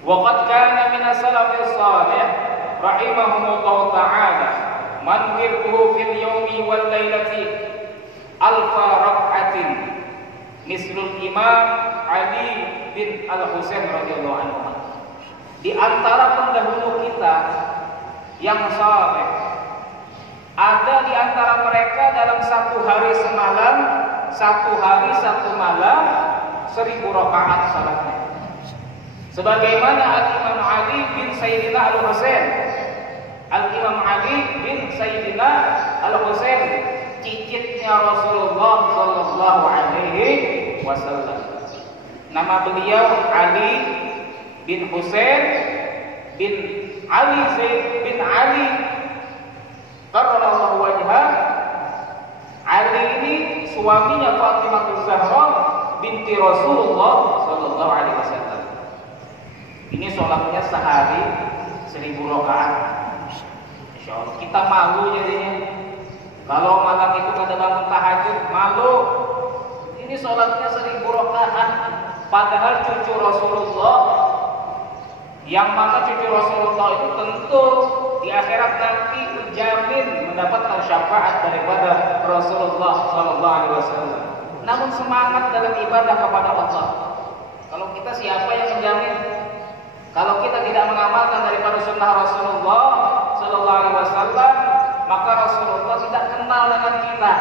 Wa qad kana min as-salafis salih rahimahumullah ta'ala man wirduhu fil yawmi wal lailati alfa rak'atin mislul Imam Ali bin Al-Husain radhiyallahu anhu. Di antara pendahulu kita yang saleh, ada di antara mereka dalam satu hari semalam, satu hari satu malam 1000 rakaat salatnya. Sebagaimana Al-Imam Ali bin Sayyidina Al-Husain, Al-Imam Ali bin Sayyidina Al-Husain, cicitnya Rasulullah sallallahu alaihi wasallam. Nama beliau Ali bin Husain bin Ali Zaid bin Ali karramallahu wajhah. Ali ini suaminya Fatimah Zahra binti Rasulullah sallallahu alaihi wasallam. Ini sholatnya sehari 1000 rakaat. Insyaallah kita malu jadinya. Kalau malam itu kada bangun tahajud, malu. Ini sholatnya 1000 rakaat. Padahal cucu Rasulullah, yang mana cucu Rasulullah itu tentu di akhirat nanti terjamin mendapatkan syafaat daripada Rasulullah sallallahu alaihi wasallam. Namun semangat dalam ibadah kepada Allah. Kalau kita siapa yang menjamin? Kalau kita tidak mengamalkan daripada sunnah Rasulullah sallallahu alaihi wasallam, maka Rasulullah tidak kenal dengan kita.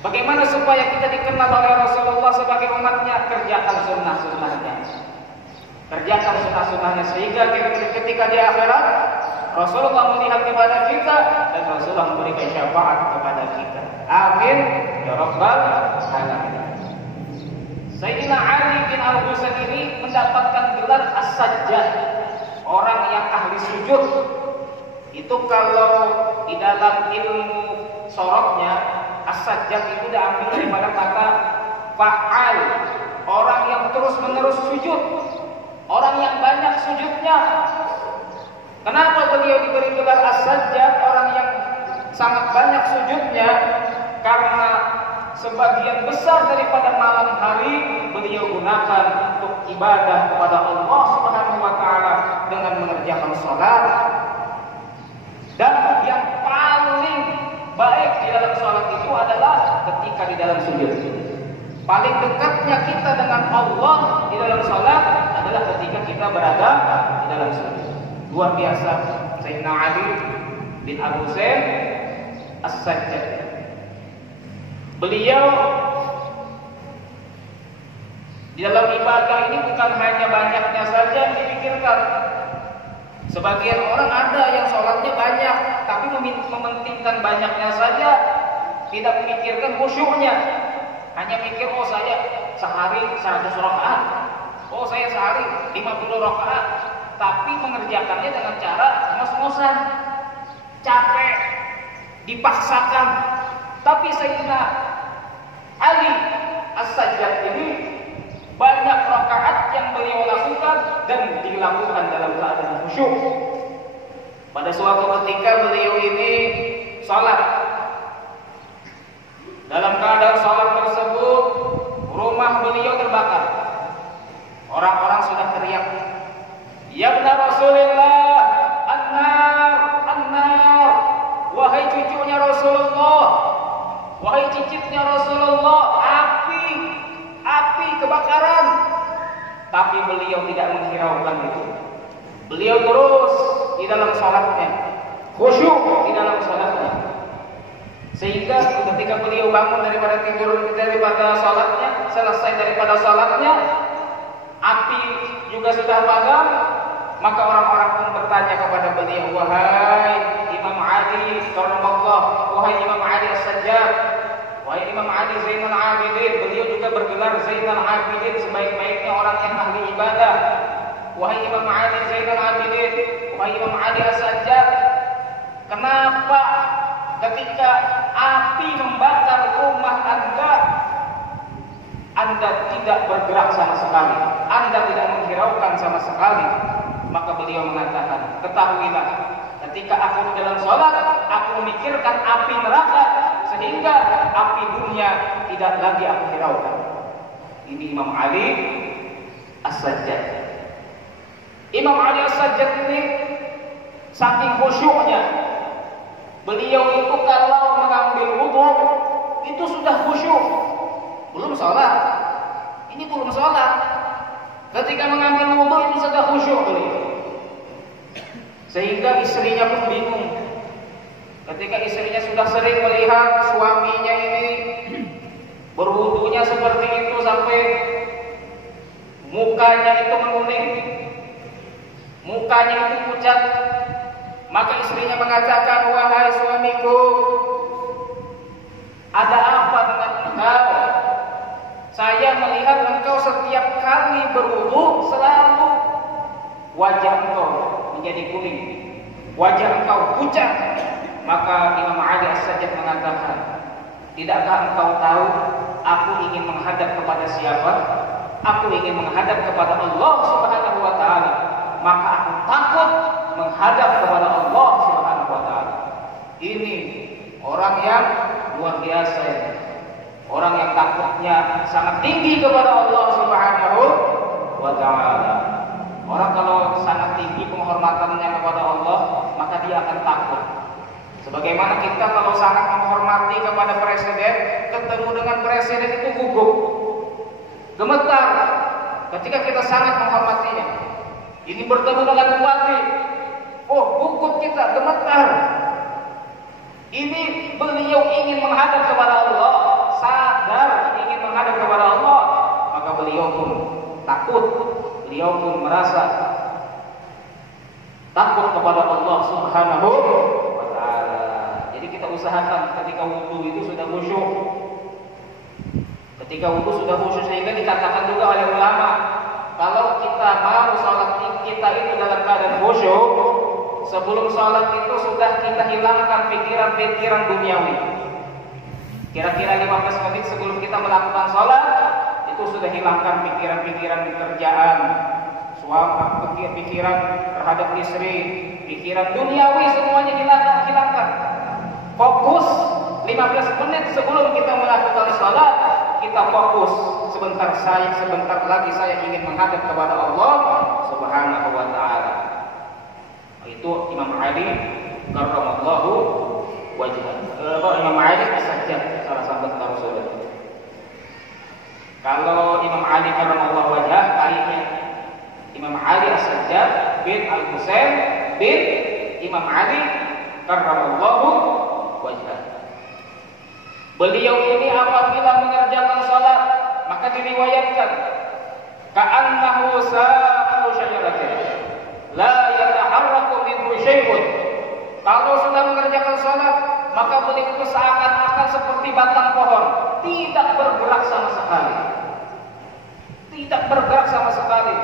Bagaimana supaya kita dikenal oleh Rasulullah sebagai umatnya? Kerjakan sunnah-sunnahnya. Kerjakan sunnah-sunnahnya sehingga ketika di akhirat Rasulullah melihat kepada kita dan Rasulullah memberikan syafaat kepada kita. Amin ya rabbal alamin. Sayyidina Ali bin Al-Husain ini mendapatkan gelar As-Sajjad, orang yang ahli sujud. Itu kalau di dalam ilmu sorofnya, As-Sajjad itu diambil daripada kata fa'al, orang yang terus menerus sujud, orang yang banyak sujudnya. Kenapa beliau diberi gelar As-Sajjad, orang yang sangat banyak sujudnya? Karena sebagian besar daripada malam hari beliau gunakan untuk ibadah kepada Allah Subhanahu wa taala dengan mengerjakan salat. Dan yang paling baik di dalam salat itu adalah ketika di dalam sujud. Paling dekatnya kita dengan Allah di dalam salat adalah ketika kita berada di dalam sujud. Luar biasa Sayyidina Ali bin Abu Husain As-Sajjad. Beliau di dalam ibadah ini bukan hanya banyaknya saja yang dipikirkan. Sebagian orang ada yang sholatnya banyak, tapi mementingkan banyaknya saja, tidak memikirkan khusyuknya. Hanya mikir, oh saya sehari 100 rakaat, oh saya sehari 50 rakaat, tapi mengerjakannya dengan cara ngos-ngosan, capek, dipaksakan. Tapi Sayyidina Ali As-Sajjad ini banyak rakaat yang beliau lakukan dan dilakukan dalam keadaan khusyuk. Pada suatu ketika beliau ini salat. Dalam keadaan salat tersebut, rumah beliau terbakar. Orang-orang sudah teriak, "Ya benar Rasulullah, an-nar, an-nar." Wahai cucunya Rasulullah, wahai cicitnya Rasulullah, api, api, kebakaran. Tapi beliau tidak menghiraukan itu. Beliau terus di dalam salatnya, khusyuk di dalam salatnya. Sehingga ketika beliau bangun daripada tidur, daripada salatnya, selesai daripada salatnya, api juga sudah padam. Maka orang-orang pun bertanya kepada beliau, "Wahai Imam Ali karramallah, wahai Imam Ali As-Sajjad, wahai Imam Ali Zainal Abidin." Beliau juga bergelar Zainal Abidin, sebaik-baiknya orang yang ahli ibadah. Wahai Imam Ali Zainal Abidin, wahai Imam Ali As-Sajjad, kenapa ketika api membakar rumah Anda tidak bergerak sama sekali, Anda tidak menghiraukan sama sekali? Maka beliau mengatakan, ketahuilah, ketika aku dalam sholat, aku memikirkan api neraka, sehingga api dunia tidak lagi aku hiraukan. Ini Imam Ali As-Sajjad. Imam Ali As-Sajjad ini saking khusyuknya, beliau itu kalau mengambil wudu itu sudah khusyuk. Belum sholat. Ini belum sholat. Ketika mengambil wudu itu sudah khusyuk beliau. Sehingga istrinya pun bingung. Ketika istrinya sudah sering melihat suaminya ini berwudunya seperti itu sampai mukanya itu menguning, mukanya itu pucat, maka istrinya mengatakan, wahai suamiku, ada apa dengan engkau? Saya melihat engkau setiap kali berwudu selalu wajah engkau menjadi kuning, wajah engkau pucat. Maka Imam Ali As-Sajjad mengatakan, tidakkah engkau tahu aku ingin menghadap kepada siapa? Aku ingin menghadap kepada Allah Subhanahu wa taala. Maka aku takut menghadap kepada Allah Subhanahu wa taala. Ini orang yang luar biasa ini. Orang yang takutnya sangat tinggi kepada Allah Subhanahu wa taala. Orang kalau sangat tinggi penghormatannya kepada Allah, maka dia akan takut. Sebagaimana kita kalau sangat menghormati kepada presiden, ketemu dengan presiden itu gugup, gemetar. Ketika kita sangat menghormatinya, ini bertemu dengan bupati, oh gugup kita, gemetar. Ini beliau ingin menghadap kepada Allah, sadar ingin menghadap kepada Allah, maka beliau pun takut, beliau pun merasa takut kepada Allah Subhanahu wa taala. Jadi kita usahakan ketika wudu itu sudah khusyuk. Ketika wudu sudah khusyuk, sehingga dikatakan juga oleh ulama, kalau kita mau sholat kita itu dalam keadaan khusyuk, sebelum sholat itu sudah kita hilangkan pikiran-pikiran duniawi. Kira-kira 15 menit sebelum kita melakukan sholat, itu sudah hilangkan pikiran-pikiran pekerjaan, suami, pikiran terhadap istri, pikiran duniawi, semuanya hilangkan. Fokus 15 menit sebelum kita melakukan sholat, kita fokus sebentar lagi saya ingin menghadap kepada Allah Subhanahu wa taala. Itu Imam Ali karramallahu wajhah. Imam Ali As-Sajjad, salah satu Rasulullah. Kalau Imam Ali karramallahu wajhah, ayahnya Imam Ali As-Sajjad bin Al-Husain bin Imam Ali karramallahu wajhah. Beliau ini apabila mengerjakan salat, maka diriwayatkan ka'annahu sa'u syajaratin la yataharraku minhu syai'un. Kalau sudah mengerjakan salat, maka beliau itu seakan-akan seperti batang pohon, tidak bergerak sama sekali. Tidak bergerak sama sekali.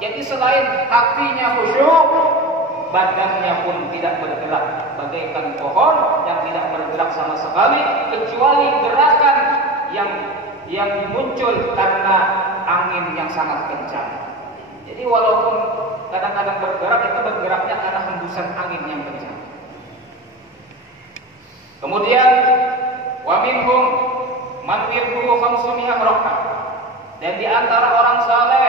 Jadi selain hatinya khusyuk, badannya pun tidak bergerak, bagaikan pohon yang tidak bergerak sama sekali, kecuali gerakan yang muncul karena angin yang sangat kencang. Jadi walaupun kadang-kadang bergerak, itu bergeraknya karena hembusan angin yang kencang. Kemudian wa minhum man wirduhu 500 rakaat. Dan di antara orang saleh,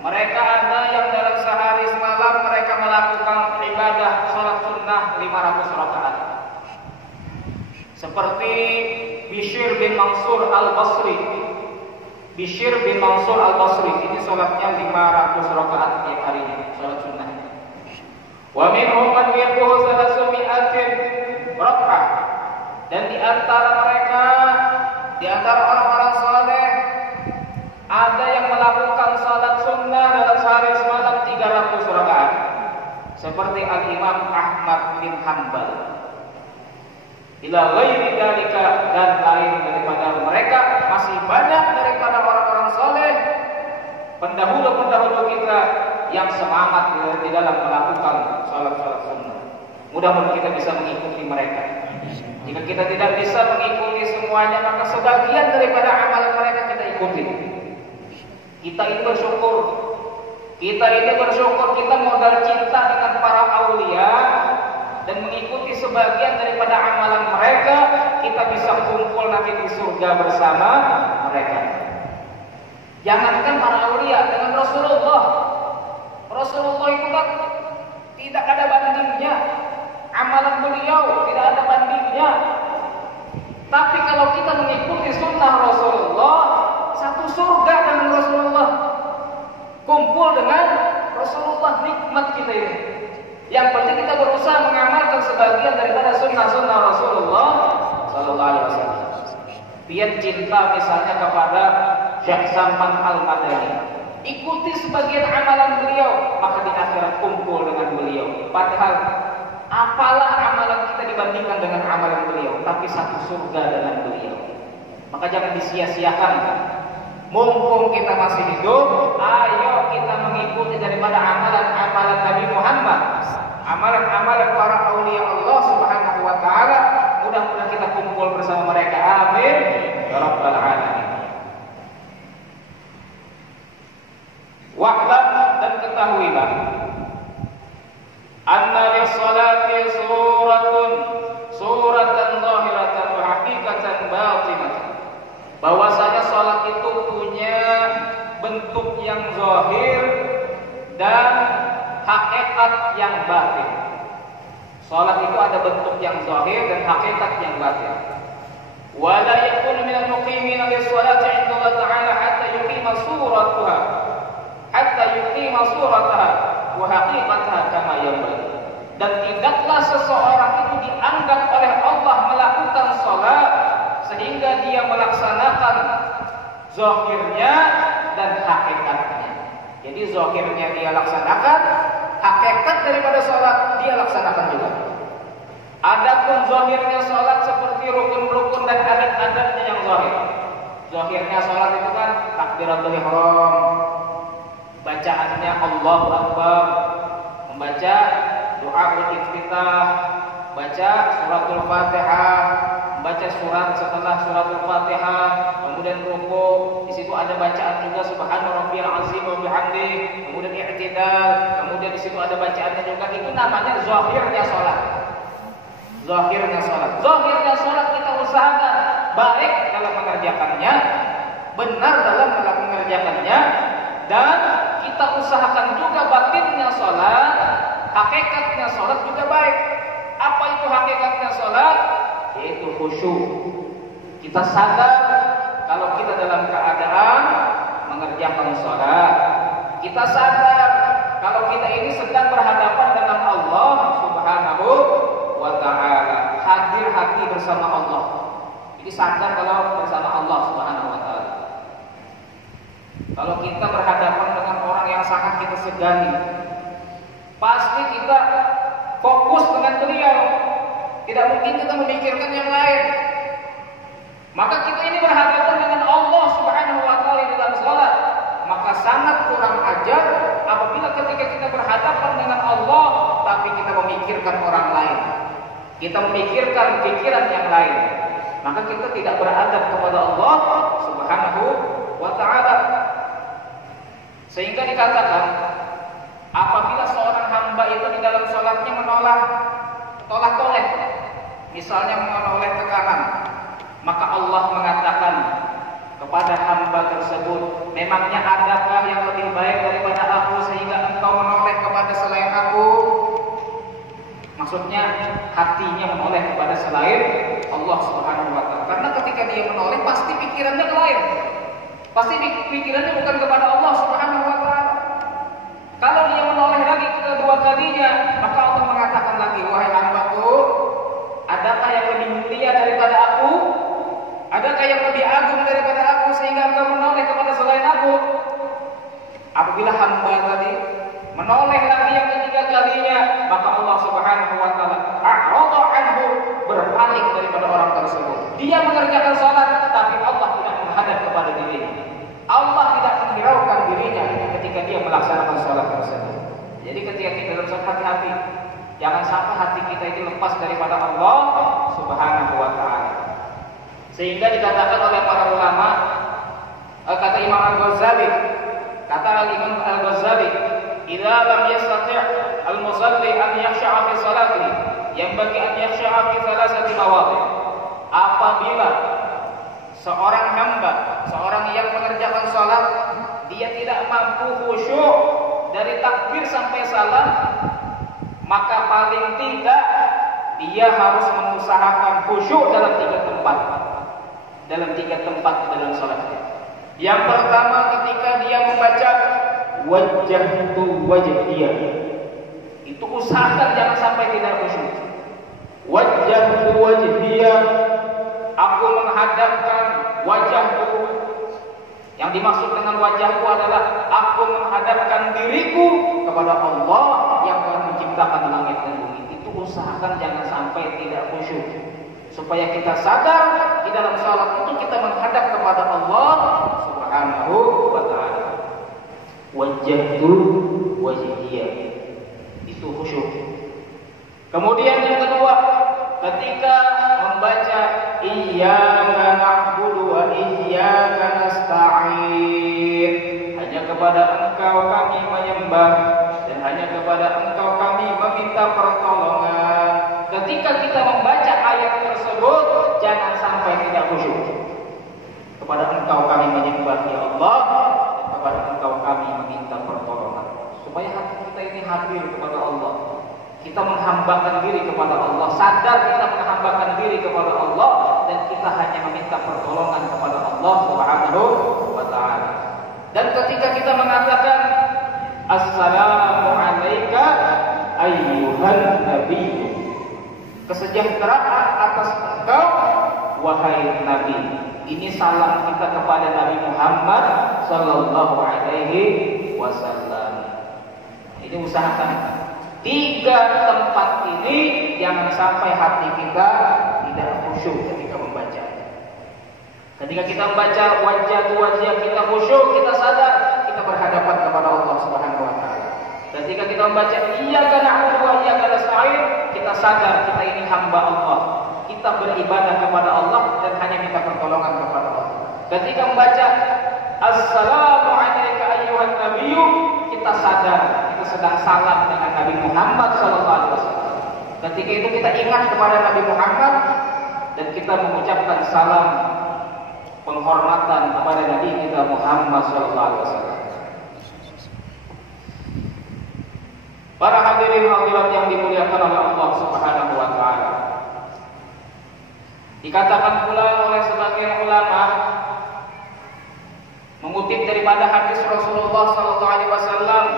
mereka ada yang dalam sehari semalam mereka melakukan ibadah salat sunnah 500 rakaat. Seperti Bishr bin Mansur Al-Basri. Bishr bin Mansur Al-Basri ini salatnya 500 rakaat tiap harinya, salat sunnah. Wa minhum man wirduhu 300 rakaat. Dan di antara mereka, di antara orang-orang saleh, ada yang melakukan salat sunnah dalam sehari semalam 300 rakaat. Seperti Al-Imam Ahmad bin Hanbal. Ila ghairi dzalika, dan lain daripada mereka, masih banyak daripada orang-orang saleh, pendahulu-pendahulu kita yang semangat di dalam melakukan salat sunnah. Mudah-mudahan kita bisa mengikuti mereka. Jika kita tidak bisa mengikuti semuanya, maka sebagian daripada amalan mereka kita ikuti. Kita ini bersyukur. Kita modal cinta dengan para aulia dan mengikuti sebagian daripada amalan mereka, kita bisa kumpul nanti di surga bersama mereka. Jangankan para aulia, dengan Rasulullah Allah nikmat kita ini. Yang penting kita berusaha mengamalkan sebagian daripada sunnah-sunnah Rasulullah Sallallahu Alaihi Wasallam. Biar cinta misalnya kepada Syekh Salman Al-Madani, ikuti sebagian amalan beliau, maka di akhirat kumpul dengan beliau. Padahal apalah amalan kita dibandingkan dengan amalan beliau, tapi satu surga dengan beliau. Maka jangan disia-siakan. Mumpung kita masih hidup, ayo kita mengikuti daripada amalan-amalan Nabi Muhammad, amalan-amalan para aulia Allah Subhanahu wa taala. Mudah-mudahan kita kumpul bersama mereka. Amin ya rabbal alamin. Wa'lam, dan ketahuilah, anna lis-salati suratan zahiratan wa haqiqatan batinatan. Bahwasanya salat itu punya bentuk yang zahir dan hakikat yang batin. Salat itu ada bentuk yang zahir dan hakikat yang batin. Wa la yakunu minal muqimina lis-salati 'inda Allah Ta'ala hatta yuqima surataha wa haqiqataha kama yanbaghi. Dan tidaklah seseorang itu dianggap oleh Allah melakukan salat sehingga dia melaksanakan zahirnya dan hakikatnya. Jadi zahirnya dia laksanakan, hakikat daripada salat dia laksanakan juga. Adapun zahirnya salat seperti rukun-rukun dan adat-adatnya yang zahir. Zahirnya salat itu kan takbiratul ihram, bacaannya Allahu Akbar, membaca doa iftitah, baca suratul Fatihah, baca surat setelah suratul Fatihah, kemudian ruku, di situ ada bacaan juga subhana rabbiyal azim wa bihamdihi, kemudian i'tidal, kemudian di situ ada bacaannya juga. Itu namanya zahirnya salat. Zahirnya salat. Zahirnya salat kita usahakan baik dalam mengerjakannya, benar dalam mengerjakannya, dan kita usahakan juga batinnya salat, hakikatnya salat juga baik. Apa itu hakikatnya salat? Yaitu khusyuk. Kita sadar kalau kita dalam keadaan mengerjakan salat. Kita sadar kalau kita ini sedang berhadapan dengan Allah Subhanahu wa taala, hadir hati bersama Allah. Jadi sadar kalau bersama Allah Subhanahu wa taala. Kalau kita berhadapan dengan orang yang sangat kita segani, pasti kita fokus dengan beliau. Tidak mungkin kita memikirkan yang lain. Maka kita ini berhadapan dengan Allah Subhanahu wa taala dalam salat. Maka sangat kurang ajar apabila ketika kita berhadapan dengan Allah tapi kita memikirkan orang lain. Kita memikirkan pikiran yang lain. Maka kita tidak beradab kepada Allah Subhanahu wa taala. Sehingga dikatakan apabila seorang hamba itu di dalam salatnya menoleh, misalnya menoleh ke kanan, maka Allah mengatakan kepada hamba tersebut, memangnya adakah yang lebih baik daripada aku sehingga engkau menoleh kepada selain aku? Maksudnya hatinya menoleh kepada selain Allah Subhanahu wa taala. Karena ketika dia menoleh pasti pikirannya ke lain. Pasti pikirannya bukan kepada Allah Subhanahu wa taala. Kalau dia menoleh lagi kedua kalinya, maka Allah mengatakan lagi, wahai hambaku, adakah yang lebih mulia daripada aku? Adakah yang lebih agung daripada aku sehingga engkau menoleh kepada selain aku? Apabila hamba tadi menoleh lagi yang ketiga kalinya, maka Allah Subhanahu wa taala a'rada anhu, berpaling daripada orang tersebut. Dia mengerjakan salat tetapi Allah tidak menghadap kepada dirinya. Allah tidak menghiraukan dirinya ketika dia melaksanakan salat tersebut. Jadi ketika kita dalam salat, hati-hati, jangan sampai hati kita ini lepas daripada Allah Subhanahu wa taala. Sehingga dikatakan oleh para ulama, kata Imam Al-Ghazali, "Idza lam yastati' al-musalli an yakhsha'a fi salatihi, yanbaghi an yakhsha'a fi thalathati mawadhi." Apabila seorang hamba, seorang yang mengerjakan salat, dia tidak mampu khusyuk dari takbir sampai salam, maka paling tidak dia harus mengusahakan khusyuk dalam tiga tempat dalam salatnya. Yang pertama ketika dia membaca wajjahtu wajhiyah. Itu usahakan jangan sampai tidak khusyuk. Wajjahtu wajhiyah, aku menghadapkan wajahku. Yang dimaksud dengan wajahku adalah aku menghadapkan diriku kepada Allah yang telah menciptakan langit dan bumi. Itu usahakan jangan sampai tidak khusyuk, supaya kita sadar di dalam salat itu kita menghadap kepada Allah Subhanahu wa taala. Wajjahtu wajhiyah, itu khusyuk. Kemudian yang kedua, ketika membaca iyyaka na'budu wa iyyaka nasta'in, hanya kepada Engkau kami menyembah dan hanya kepada Engkau kami meminta pertolongan. Ketika kita membaca ayat tersebut, jangan sampai tidak khusyuk. Kepada Engkau kami menyembah ya Allah, dan kepada Engkau kami meminta pertolongan. Supaya hati kita ini hadir kepada Allah. Kita menghambakan diri kepada Allah, sadar kita menghambakan diri kepada Allah, dan kita hanya meminta pertolongan kepada Allah Subhanahu wa taala. Dan ketika kita mengatakan assalamu alayka ayyuhan nabi, kesejahteraan atas engkau wahai nabi. Ini salam kita kepada Nabi Muhammad sallallahu alaihi wasallam. Ini usahakan 3 tempat ini jangan sampai hati kita tidak khusyuk ketika membaca. Ketika kita membaca wajah kita khusyuk, kita sadar kita berhadapan kepada Allah Subhanahu wa taala. Ketika kita membaca iyyaka na'budu wa iyyaka nasta'in, kita sadar kita ini hamba Allah. Kita beribadah kepada Allah dan hanya minta pertolongan kepada Allah. Ketika membaca assalamu alayka ayyuhan nabiyyu, kita sadar kita sedang salam dengan Nabi Muhammad SAW. Ketika itu kita ingat kepada Nabi Muhammad dan kita mengucapkan salam penghormatan kepada Nabi kita Muhammad SAW. Para hadirin hadirat yang dimuliakan oleh Allah Subhanahu wa taala. Dikatakan pula oleh sebagian ulama mengutip daripada hadis Rasulullah SAW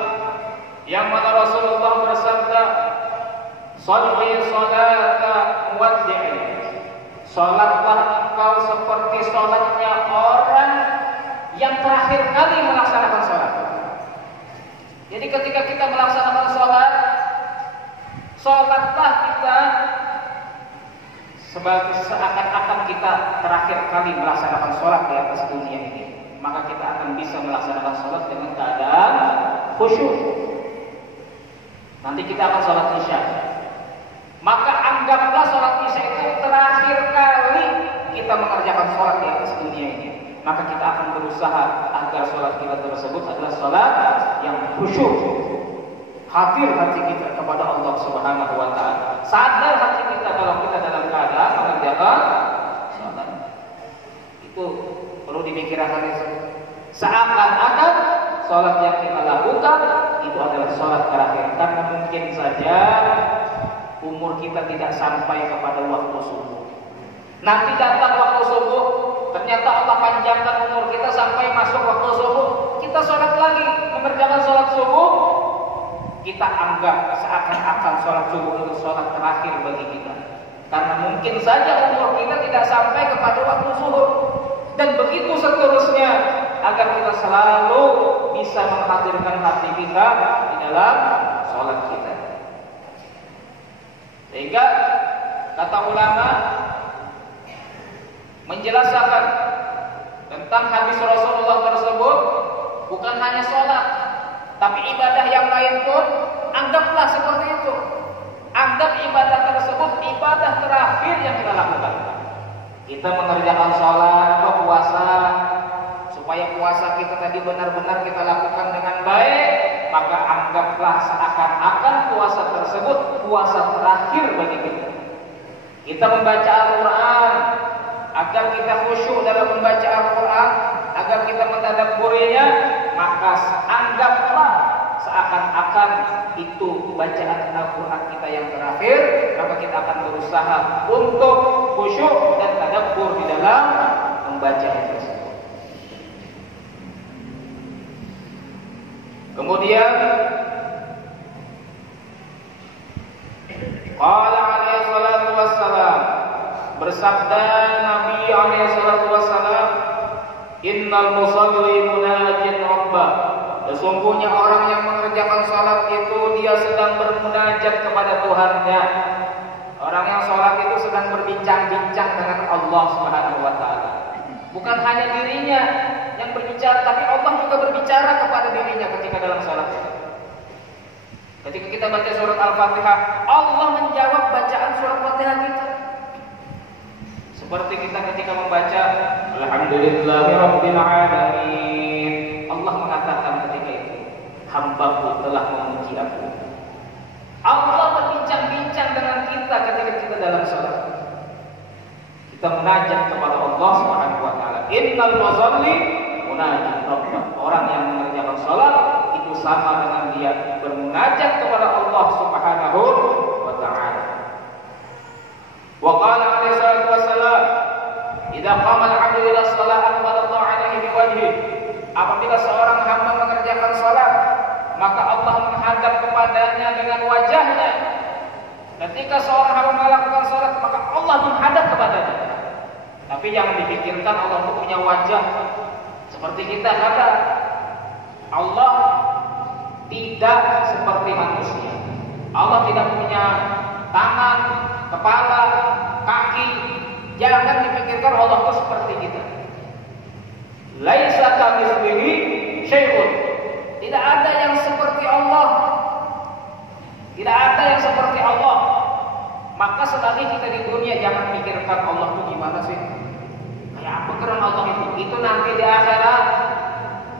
yang mana Rasulullah bersabda, "Shalli salata muwaddi'in." Salatlah engkau seperti salatnya orang yang terakhir kali melaksanakan salat. Jadi ketika kita melaksanakan salat, salatlah kita sebagai seakan-akan kita terakhir kali melaksanakan salat di atas dunia ini. Maka kita akan bisa melaksanakan salat dengan keadaan khusyuk. Nanti kita akan salat Isya. Maka anggaplah salat Isya itu terakhir kali kita mengerjakan salat di atas dunia ini. Maka kita akan berusaha agar salat kita tersebut adalah salat yang khusyuk. Hadir hati kita kepada Allah Subhanahu wa taala. Sadar hati kita kalau kita dalam keadaan mengerjakan salat. Itu perlu dipikirkan itu. Seakan-akan salat yang kita lakukan itu adalah salat terakhir, karena mungkin saja umur kita tidak sampai kepada waktu subuh. Nanti datang waktu subuh, ternyata Allah panjangkan umur kita sampai masuk waktu subuh, kita salat lagi, mengerjakan salat subuh, kita anggap seakan-akan salat subuh itu salat terakhir bagi kita. Karena mungkin saja umur kita tidak sampai kepada waktu subuh. Dan begitu seterusnya, agar kita selalu bisa menghadirkan hati kita di dalam sholat kita. Sehingga kata ulama menjelaskan tentang hadis Rasulullah tersebut, bukan hanya sholat, tapi ibadah yang lain pun anggaplah seperti itu. Anggap ibadah tersebut ibadah terakhir yang kita lakukan. Kita mengerjakan sholat atau puasa, supaya puasa kita tadi benar-benar kita lakukan dengan baik, maka anggaplah seakan-akan puasa tersebut puasa terakhir bagi kita. Kita membaca Al-Quran agar kita khusyuk dalam membaca Al-Quran, agar kita mentadabburinya, maka anggaplah seakan-akan itu bacaan Al-Quran kita yang terakhir, maka kita akan berusaha untuk khusyuk dan tadabbur di dalam membaca tersebut. Kemudian qala alaihi salatu wassalam, bersabda Nabi alaihi salatu wassalam, innal musalli munajin rabbah, sesungguhnya orang yang mengerjakan salat itu dia sedang bermunajat kepada Tuhannya. Orang yang salat itu sedang berbincang-bincang dengan Allah Subhanahu wa taala. Bukan hanya dirinya yang berbicara, tapi Allah juga berbicara kepada dirinya ketika dalam salat. Ketika kita baca surat Al-Fatihah, Allah menjawab bacaan surat Fatihah kita. Seperti kita ketika membaca Alhamdulillahirabbil alamin, Allah mengatakan ketika itu, hambaku telah memuji aku. Allah berbincang-bincang dengan kita ketika kita dalam salat. Kita munajat kepada Allah Subhanahu wa taala. Innal musalli munajat rabbah. Orang yang mengerjakan salat itu sama dengan dia bermunajat kepada Allah Subhanahu wa taala. Wa qala alaihi salatu wassalam, idza qama al-'abdu ila shalah aqbala Allah 'alaihi biwajhi. Apabila seorang hamba mengerjakan salat, maka Allah menghadap kepadanya dengan wajahnya. Ketika seorang hamba melakukan salat, maka Allah menghadap kepadanya. Tapi jangan dipikirkan Allah itu punya wajah seperti kita, kata Allah tidak seperti manusia. Allah tidak punya tangan, kepala, kaki. Jangan dipikirkan Allah itu seperti kita. Laisa kamitslihi syai'un. Tidak ada yang seperti Allah. Tidak ada yang seperti Allah. Maka selagi kita di dunia jangan pikirkan Allah itu gimana sih? Kayak apa keren Allah itu? Itu nanti di akhirat.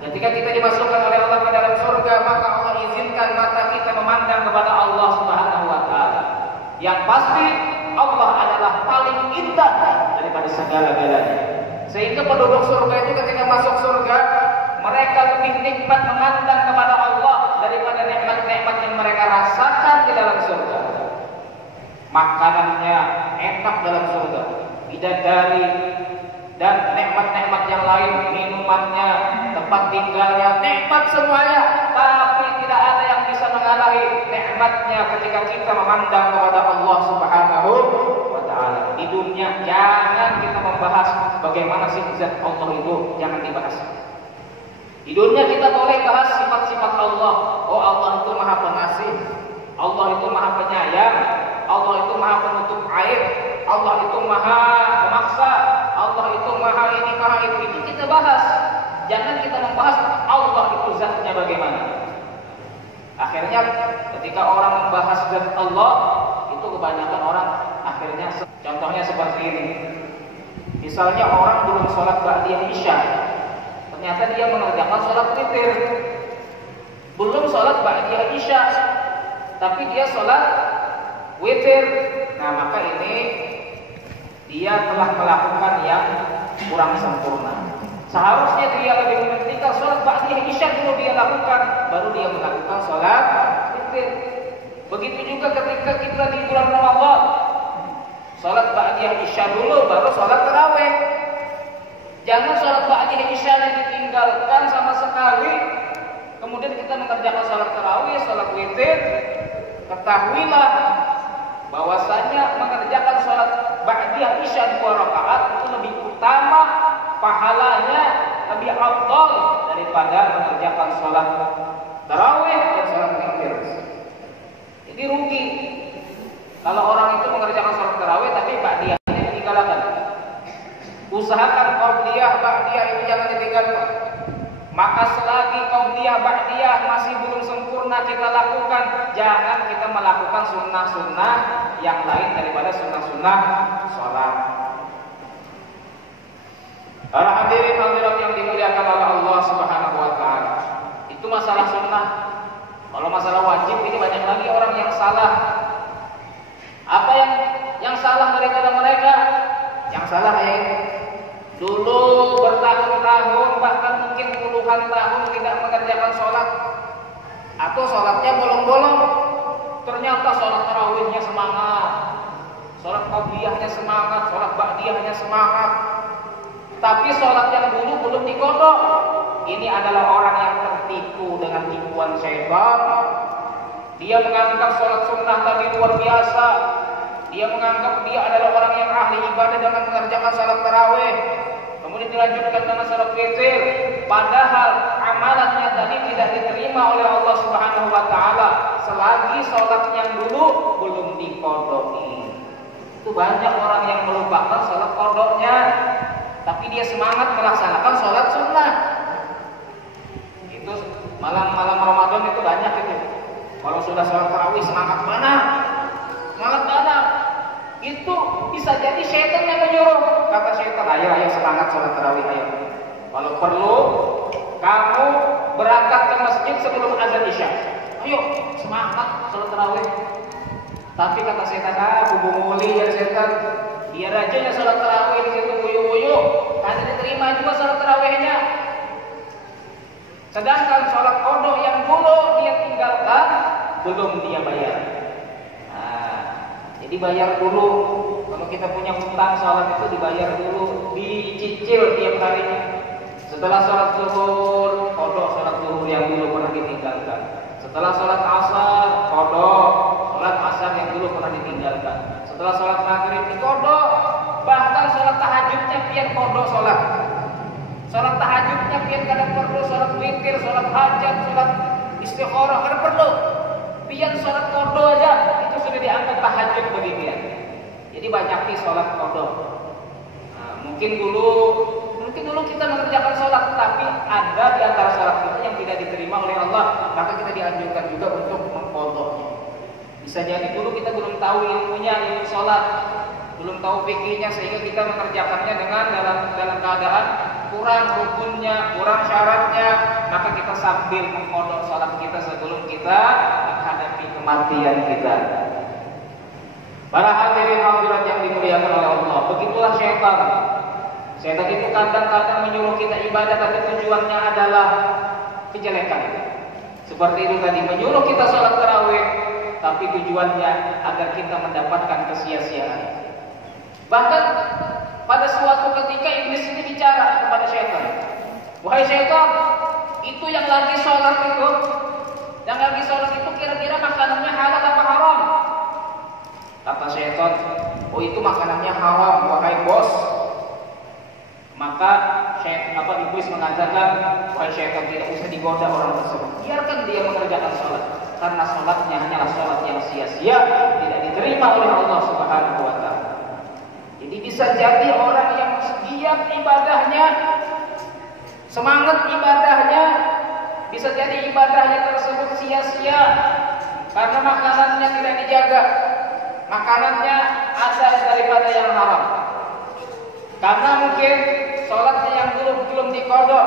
Ketika kita dimasukkan oleh Allah ke dalam surga, maka Allah izinkan mata kita memandang kepada Allah Subhanahu wa taala. Yang pasti Allah adalah paling indah daripada segala-galanya. Sehingga penduduk surga itu ketika masuk surga, mereka lebih nikmat memandang kepada Allah daripada nikmat-nikmat yang mereka rasakan di dalam surga. Makanannya enak dalam surga, bidadari dan nikmat-nikmat yang lain, minumannya, tempat tinggalnya, nikmat semuanya. Tapi tidak ada yang bisa mengalahi nikmatnya ketika kita memandang kepada Allah Subhanahu wa taala. Di dunia jangan kita membahas bagaimana sih zat Allah itu, jangan dibahas. Di dunia kita boleh bahas sifat-sifat Allah. Oh, Allah itu Maha Pengasih, Allah itu Maha Penyayang, Allah itu Maha Penutup aib, Allah itu Maha Memaksa, Allah itu Maha ini, Maha itu. Itu kita bahas. Jangan kita membahas Allah itu zatnya bagaimana. Akhirnya ketika orang membahas zat Allah, itu kebanyakan orang akhirnya contohnya seperti ini. Misalnya orang belum sholat ba'diyah isya, ternyata dia mengerjakan sholat witir. Belum sholat ba'diyah isya, tapi dia sholat witir. Nah, maka ini dia telah melakukan yang kurang sempurna. Seharusnya dia lebih mementingkan sholat ba'diyah isya dulu dia lakukan, baru dia melakukan sholat witir. Begitu juga ketika kita di bulan Ramadan, sholat ba'diyah isya dulu, baru sholat tarawih. Jangan sholat ba'diyah isya ditinggalkan sama sekali, kemudian kita mengerjakan sholat tarawih, sholat witir. Ketahuilah bahwasanya mengerjakan sholat ba'diyah isya 2 rakaat itu lebih utama, pahalanya lebih afdal daripada mengerjakan sholat tarawih dan sholat witir. Jadi rugi kalau orang itu mengerjakan sholat tarawih tapi ba'diyahnya ditinggalkan. Usahakan qabliyah ba'diyah itu jangan ditinggalkan. Maka selagi qabliyah ba'diyah masih belum sempurna kita lakukan, jangan kita melakukan sunnah-sunnah yang lain daripada sunnah-sunnah sholat. Para hadirin hadirat yang dimuliakan oleh Allah Subhanahu wa taala. Itu masalah sunnah. Kalau masalah wajib ini banyak lagi orang yang salah. Apa yang salah daripada mereka? Yang salah dulu bertahun-tahun bahkan mungkin puluhan tahun tidak mengerjakan sholat, atau sholatnya bolong-bolong. Ternyata sholat tarawihnya semangat, sholat qabliyahnya semangat, sholat ba'diyahnya semangat, tapi sholat yang dulu belum dikodok. Ini adalah orang yang tertipu dengan tipuan syaitan. Dia menganggap sholat sunnah tadi luar biasa. Dia menganggap dia adalah orang yang ahli ibadah dengan mengerjakan sholat tarawih. Kemudian dilanjutkan dengan sholat witir. Padahal amalannya tadi tidak diterima oleh Allah Subhanahu wa taala selagi sholat yang dulu belum diqodoi. Itu banyak orang yang melupakan sholat qodoknya, tapi dia semangat melaksanakan sholat sunnah. Itu malam-malam Ramadan itu banyak itu. Kalau sudah sholat tarawih semangat mana? Semangat mana? Itu bisa jadi syaitan yang menyuruh. Kata syaitan, ayo semangat sholat tarawih, ayo. Kalau perlu kamu berangkat ke masjid sebelum azan isya. Ayo semangat sholat tarawih. Tapi kata setan, bubu muli ya setan. Biar aja ya sholat tarawih di situ uyuh-uyuh, kan diterima juga sholat tarawihnya. Sedangkan sholat qodok yang dulu dia tinggalkan belum dia bayar. Nah, jadi bayar dulu. Kalau kita punya hutang sholat itu dibayar dulu, dicicil tiap harinya. Setelah sholat zuhur, qodok sholat zuhur yang dulu pernah ditinggalkan. Setelah sholat asar, qodok sholat asar yang dulu pernah ditinggalkan. Setelah sholat maghrib diqodok. Bahkan sholat tahajudnya pian qodok sholat. Sholat tahajudnya pian kadang perlu, sholat witir, sholat hajat, sholat istikharah kadang perlu. Pian sholat qodok aja itu sudah dianggap tahajud bagi dia. Jadi banyaki sholat qodok. Nah, mungkin dulu kita mengerjakan sholat, tapi ada di antara sholat kita yang tidak diterima oleh Allah, maka kita dianjurkan juga untuk mengqodoknya. Bisa jadi dulu kita belum tahu ilmu sholat, belum tahu fikihnya, sehingga kita mengerjakannya dengan dalam keadaan kurang rukunnya, kurang syaratnya, maka kita sambil mengqodok sholat kita sebelum kita menghadapi kematian kita. Para hadirin hadirat yang dimuliakan oleh Allah, begitulah syaitan. Syaitan itu kadang-kadang menyuruh kita ibadah, tapi tujuannya adalah kejelekan. Seperti itu tadi, menyuruh kita sholat tarawih, tapi tujuannya agar kita mendapatkan kesia-siaan. Bahkan pada suatu ketika iblis ini bicara kepada syaitan, wahai syaitan, itu yang lagi sholat itu kira-kira makanannya halal apa haram? Kata syaitan, oh itu makanannya haram, wahai bos. Maka iblis mengatakan, wahai syaitan, tidak usah digoda orang tersebut, biarkan dia mengerjakan sholat, karena sholatnya hanyalah sholat yang sia-sia, tidak diterima oleh Allah Subhanahu wa taala. Jadi bisa jadi orang yang giat ibadahnya, semangat ibadahnya, bisa jadi ibadahnya tersebut sia-sia karena makanannya tidak dijaga, makanannya asal daripada yang haram. Karena mungkin sholatnya yang belum diqodok,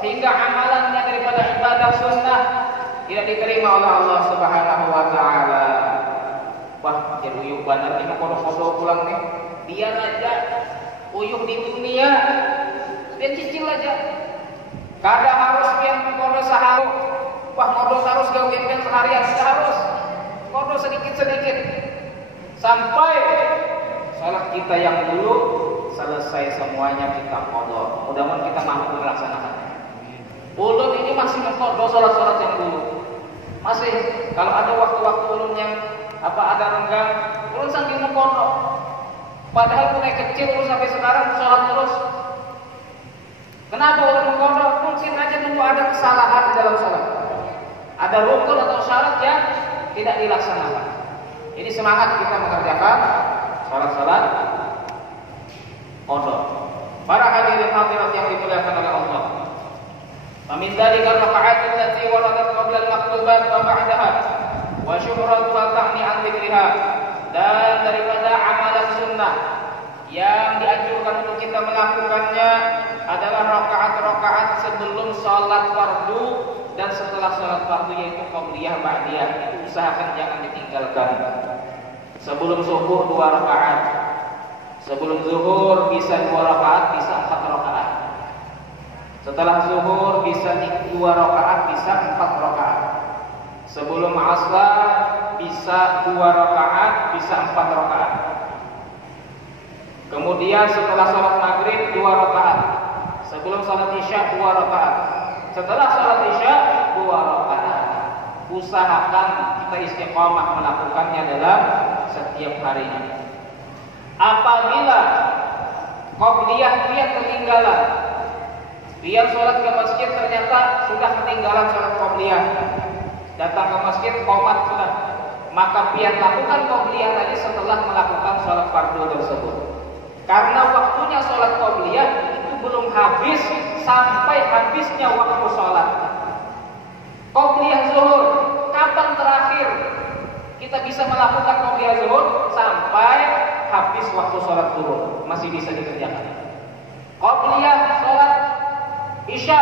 sehingga amalannya daripada ibadah sunnah tidak diterima oleh Allah Subhanahu wa taala. Wah, jadi uyuh benar ini qodok-qodok pulang nih. Biar aja uyuh di dunia, dia cicil aja. Kadang harus pian qodok sehari. Wah, qodok harus gawe-gawe seharian, tidak harus. Qodok sedikit-sedikit. Sampai salat kita yang dulu selesai semuanya kita qodok. Mudah-mudahan kita mampu melaksanakan. Ulun ini masih mengqodok salat-salat yang dulu. Masih kalau ada waktu-waktu ulun yang ada renggang, ulun sambil mengqodok. Padahal mulai kecil ulun sampai sekarang salat terus. Kenapa ulun mengqodok? Mungkin aja dulu ada kesalahan di dalam salat. Ada rukun atau syarat yang tidak dilaksanakan. Jadi semangat kita mengerjakan salat-salat qodok. Para hadirin hadirat yang dimuliakan oleh Allah. Famin dzalika rakaat allati waradat qabla al-maktubat wa ba'daha wa syuhratuha ta'ni an dzikriha. Dan daripada amalan sunnah yang dianjurkan untuk kita melakukannya adalah rakaat-rakaat sebelum salat fardu dan setelah salat fardu, yaitu qabliyah ba'diyah. Itu usahakan jangan ditinggalkan. Sebelum zuhur 2 rakaat. Sebelum zuhur bisa 2 rakaat, bisa 4 rakaat. Setelah zuhur bisa 2 rakaat, bisa 4 rakaat. Sebelum asar bisa 2 rakaat, bisa 4 rakaat. Kemudian setelah salat maghrib 2 rakaat. Sebelum salat isya 2 rakaat. Setelah sholat isya 2 rakaat. Usahakan kita istiqomah melakukannya dalam setiap harinya. Apabila qobliyah dia ketinggalan, dia sholat ke masjid ternyata sudah ketinggalan sholat qobliyah, datang ke masjid qomat sudah, maka dia lakukan qobliyah tadi setelah melakukan sholat fardu tersebut. Karena waktunya sholat qobliyah itu belum habis sampai habisnya waktu sholat. Qobliyah zuhur, kapan terakhir kita bisa melakukan qobliyah zuhur? Sampai habis waktu sholat zuhur, masih bisa dikerjakan. Qobliyah sholat isya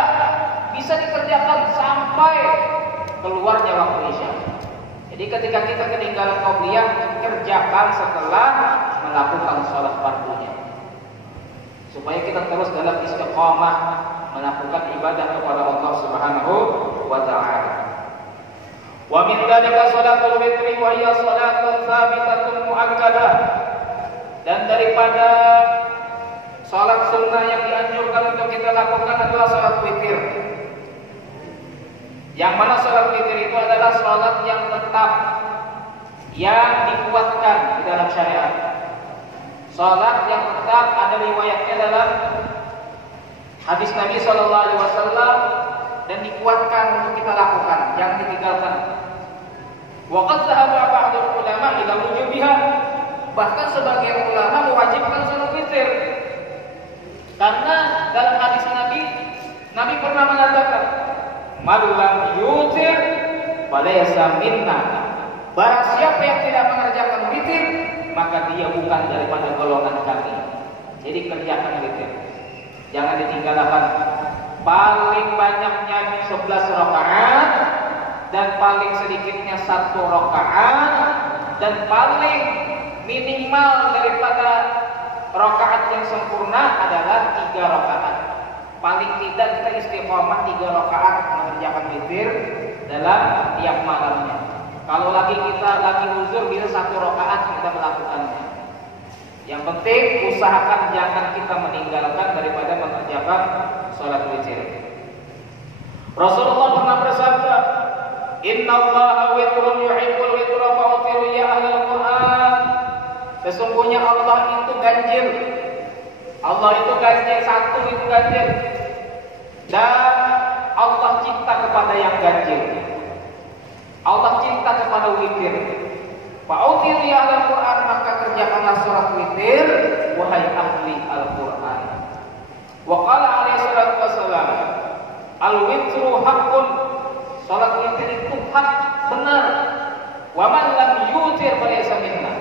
bisa dikerjakan sampai keluarnya waktu isya. Jadi ketika kita ketinggalan qobliyah, kerjakan setelah melakukan sholat fardunya, supaya kita terus dalam istiqomah melakukan ibadah kepada Allah Subhanahu wa ta'ala. Wa min dzalika sholatul witri wa hiya sholatun tsabitatun muakkadah. Dan daripada sholat sunnah yang dianjurkan untuk kita lakukan adalah sholat witir. Yang mana sholat witir itu adalah sholat yang tetap, yang dikuatkan di dalam syariat. Sholat yang tetap ada riwayatnya dalam hadis Nabi SAW dan dikuatkan untuk kita lakukan, jangan ditinggalkan. Wa qad dhahaba ba'dul ulama ila wujubiha. Bahkan sebagian ulama mewajibkan sholat witir. Karena dalam hadis Nabi pernah mengatakan, "Man lam yutir falaysa minna." Barang siapa yang tidak mengerjakan witir, maka dia bukan daripada golongan kami. Jadi kerjakan witir, jangan ditinggalkan. Paling banyaknya 11 rakaat dan paling sedikitnya 1 rakaat, dan paling minimal daripada rakaat yang sempurna adalah 3 rakaat. Paling tidak kita istiqomah 3 rakaat mengerjakan witir dalam tiap malamnya. Kalau kita lagi uzur, bisa 1 rakaat kita melakukannya. Yang penting usahakan jangan kita meninggalkan daripada mengerjakan sholat witir. Rasulullah pernah bersabda, "Inna Allaha witrun yuhibbul witra fa'tiru ya ahlal Qur'an." Sesungguhnya Allah itu ganjil. Allah itu ganjil, satu itu ganjil. Dan Allah cinta kepada yang ganjil. Allah cinta kepada witir. Fa'tiru ya ahlal Qur'an, maka kerjakanlah sholat witir wahai ahli Al-Qur'an. Wa qala alaihi salatu wassalam, al-witru haqqun. Sholat witir itu hak, benar. Wa man lam yutir falaysa minna.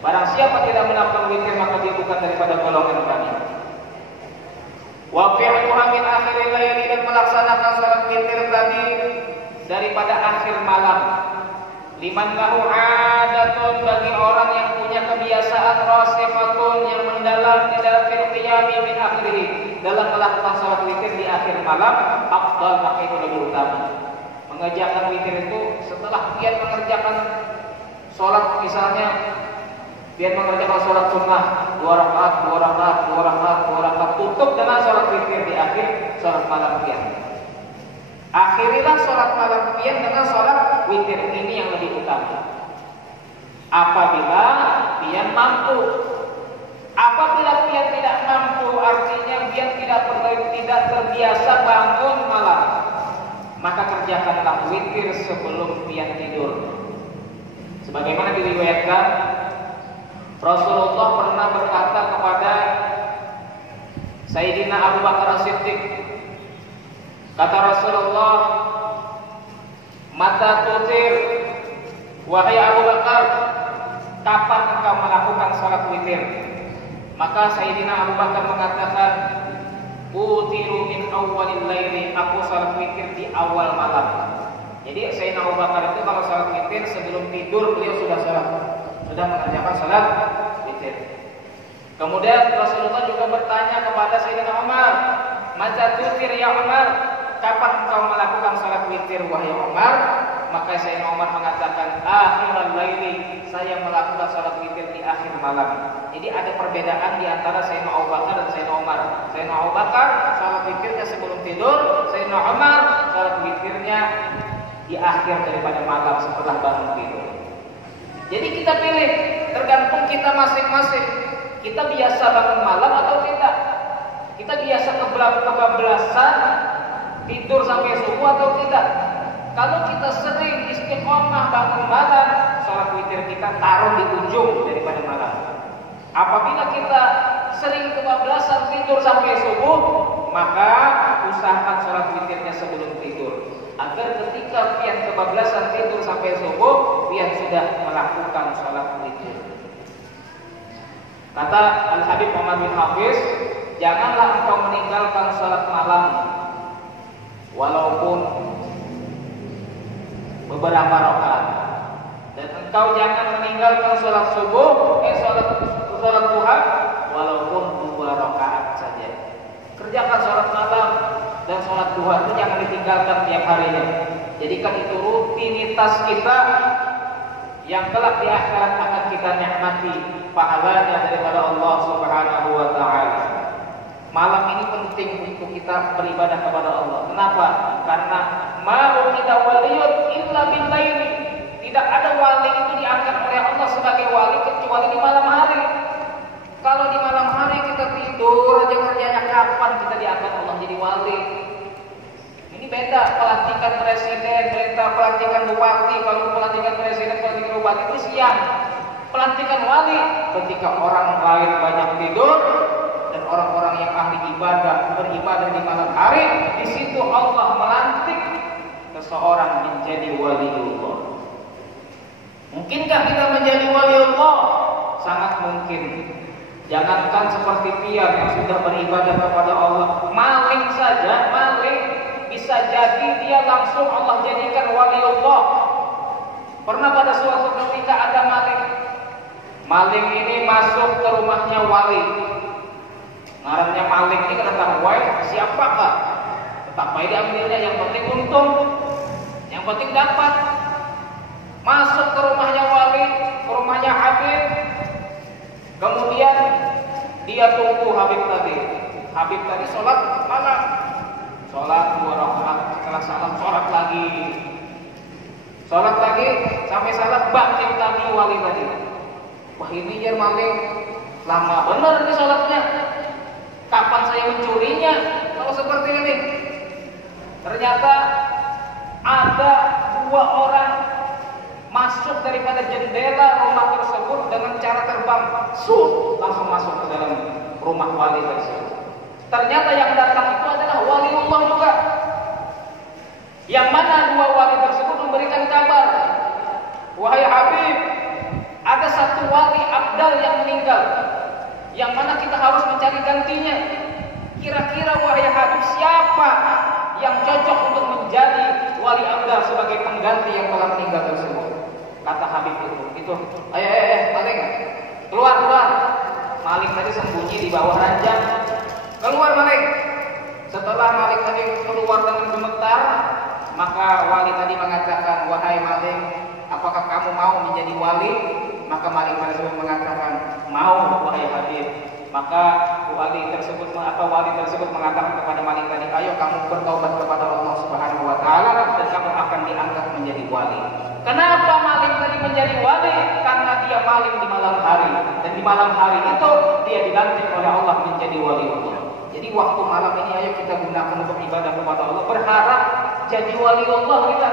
Barang siapa tidak melakukan witir, maka dia bukan daripada golongan kami. Wa fi'luha min akhiril laili, dan melaksanakan sholat witir tadi daripada akhir malam. Liman lahu adatun, bagi orang yang punya kebiasaan rasikhatun, yang mendalam di dalam qiyami min akhirih, dalam melakukan sholat witir di akhir malam, afdal, maka itu lebih utama. Mengerjakan witir itu setelah dia mengerjakan sholat, misalnya dia mengerjakan sholat sunnah 2 rakaat, 2 rakaat, 2 rakaat, 2 rakaat, tutup dengan sholat witir di akhir sholat malam dia. Akhirilah sholat malam pian dengan sholat witir, ini yang lebih utama. Apabila pian mampu. Apabila pian tidak mampu, artinya pian tidak terbiasa bangun malam, maka kerjakanlah witir sebelum pian tidur. Sebagaimana diriwayatkan, Rasulullah pernah berkata kepada Sayyidina Abu Bakar As-Siddiq, kata Rasulullah, "Mata tutir, wahai Abu Bakar, kapan engkau melakukan salat witir?" Maka Sayyidina Abu Bakar mengatakan, "Utiru min awwalil laili," aku salat witir di awal malam. Jadi Sayyidina Abu Bakar itu kalau salat witir sebelum tidur beliau sudah mengerjakan salat witir. Kemudian Rasulullah juga bertanya kepada Sayyidina Umar, "Mata tutir ya Umar, kapan engkau melakukan salat witir wahai Umar?" Maka Sayyidina Umar mengatakan, "Akhirul laili," saya melakukan salat witir di akhir malam. Jadi ada perbedaan di antara Sayyidina Abu Bakar dan Sayyidina Umar. Sayyidina Abu Bakar salat witirnya sebelum tidur, Sayyidina Sayyidina Umar salat witirnya di akhir daripada malam setelah bangun tidur. Jadi kita pilih, tergantung kita masing-masing. Kita biasa bangun malam atau tidak? Kita biasa kebablasan tidur sampai subuh atau tidak? Kalau kita sering istiqomah bangun malam, salat witir kita taruh di ujung daripada malam. Apabila kita sering kebablasan tidur sampai subuh, maka usahakan salat witirnya sebelum tidur, agar ketika pian kebablasan tidur sampai subuh, pian sudah melakukan salat witir. Kata Al-Habib Muhammad bin Hafiz, janganlah engkau meninggalkan salat malam walaupun beberapa rakaat, dan engkau jangan meninggalkan salat subuh, salat duha walaupun 2 rakaat saja. Kerjakan salat malam dan salat duha itu jangan ditinggalkan tiap harinya. Jadikan itu rutinitas kita yang kelak di akhirat akan kita nikmati pahalanya daripada Allah Subhanahu wa taala. Malam ini penting untuk kita beribadah kepada Allah. Kenapa? Karena mau kita waliyun illa bil laili. Tidak ada wali itu diangkat oleh Allah sebagai wali kecuali di malam hari. Kalau di malam hari kita tidur aja, kerjanya kapan kita diangkat Allah jadi wali? Ini beda pelantikan presiden, pelantikan bupati. Kalau pelantikan presiden, pelantikan bupati itu siang. Pelantikan wali ketika orang lain banyak tidur dan orang-orang yang ahli ibadah beribadah di malam hari, di situ Allah melantik seseorang menjadi waliullah. Mungkinkah kita menjadi waliullah? Sangat mungkin. Jangankan seperti pian yang sudah beribadah kepada Allah, maling saja, maling bisa jadi dia langsung Allah jadikan waliullah. Pernah pada suatu ketika ada maling. Maling ini masuk ke rumahnya wali. Ngarannya maling ini kata tahu siapakah? Tetap baik diambilnya, yang penting untung, yang penting dapat. Masuk ke rumahnya wali, ke rumahnya Habib. Kemudian dia tunggu Habib tadi. Habib tadi sholat malam, sholat 2 rakaat, setelah salam sholat lagi sampai salat bangkit lagi wali tadi. Wah ini ya maling, lama benar ini sholatnya. Kapan saya mencurinya kalau seperti ini? Ternyata ada 2 orang masuk daripada jendela rumah tersebut dengan cara terbang, langsung masuk ke dalam rumah wali tersebut. Ternyata yang datang itu adalah waliullah juga. Yang mana 2 wali tersebut memberikan kabar, wahai Habib, ada 1 wali abdal yang meninggal, yang mana kita harus mencari gantinya. Kira-kira wahai Habib, siapa yang cocok untuk menjadi wali abdal sebagai pengganti yang telah meninggal tersebut? Kata Habib itu, maling, keluar. Maling tadi sembunyi di bawah ranjang. Keluar maling. Setelah maling tadi keluar dengan gemetar, maka wali tadi mengatakan, wahai maling, apakah kamu mau menjadi wali? Maka maling tersebut mengatakan, mau wahai Habib. Maka wali tersebut mengatakan kepada maling tadi, ayo kamu bertobat kepada Allah Subhanahu wa taala dan kamu akan diangkat menjadi wali. Kenapa maling tadi menjadi wali? Karena dia maling di malam hari, dan di malam hari itu dia dilantik oleh Allah menjadi wali Allah. Jadi waktu malam ini ayo kita gunakan untuk ibadah kepada Allah, berharap jadi wali Allah kita.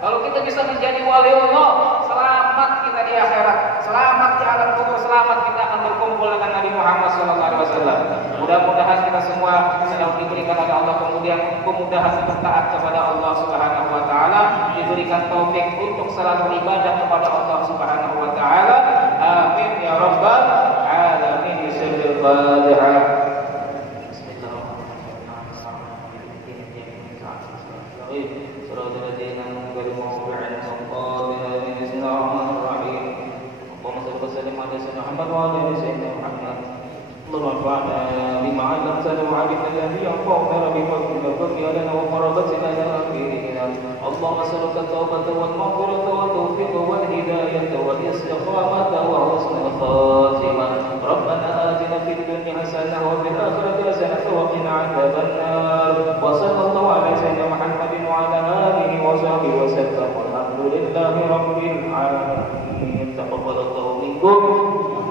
Kalau kita bisa menjadi wali Allah, selamat kita di akhirat, selamat di alam kubur, selamat kita akan berkumpul dengan Nabi Muhammad SAW. Mudah-mudahan kita semua sedang diberikan oleh Allah kemudahan untuk taat kepada Allah Subhanahu wa taala, diberikan taufik untuk selalu ibadah kepada Allah Subhanahu wa taala. Amin ya rabbal alamin. Bismillahirrahmanirrahim. اللهم انفعنا بما علمتنا وعلمنا الذي ينفعنا بفضلك وفضل لنا وقربتنا الى اخرنا. اللهم اسالك التوبه والمغفره والتوفيق والهدايه والاستقامه وحسن الخاتمه. ربنا اتنا في الدنيا حسنه وفي الاخره حسنه وقنا عذاب النار. وصلى الله على سيدنا taqabbalallahu minkum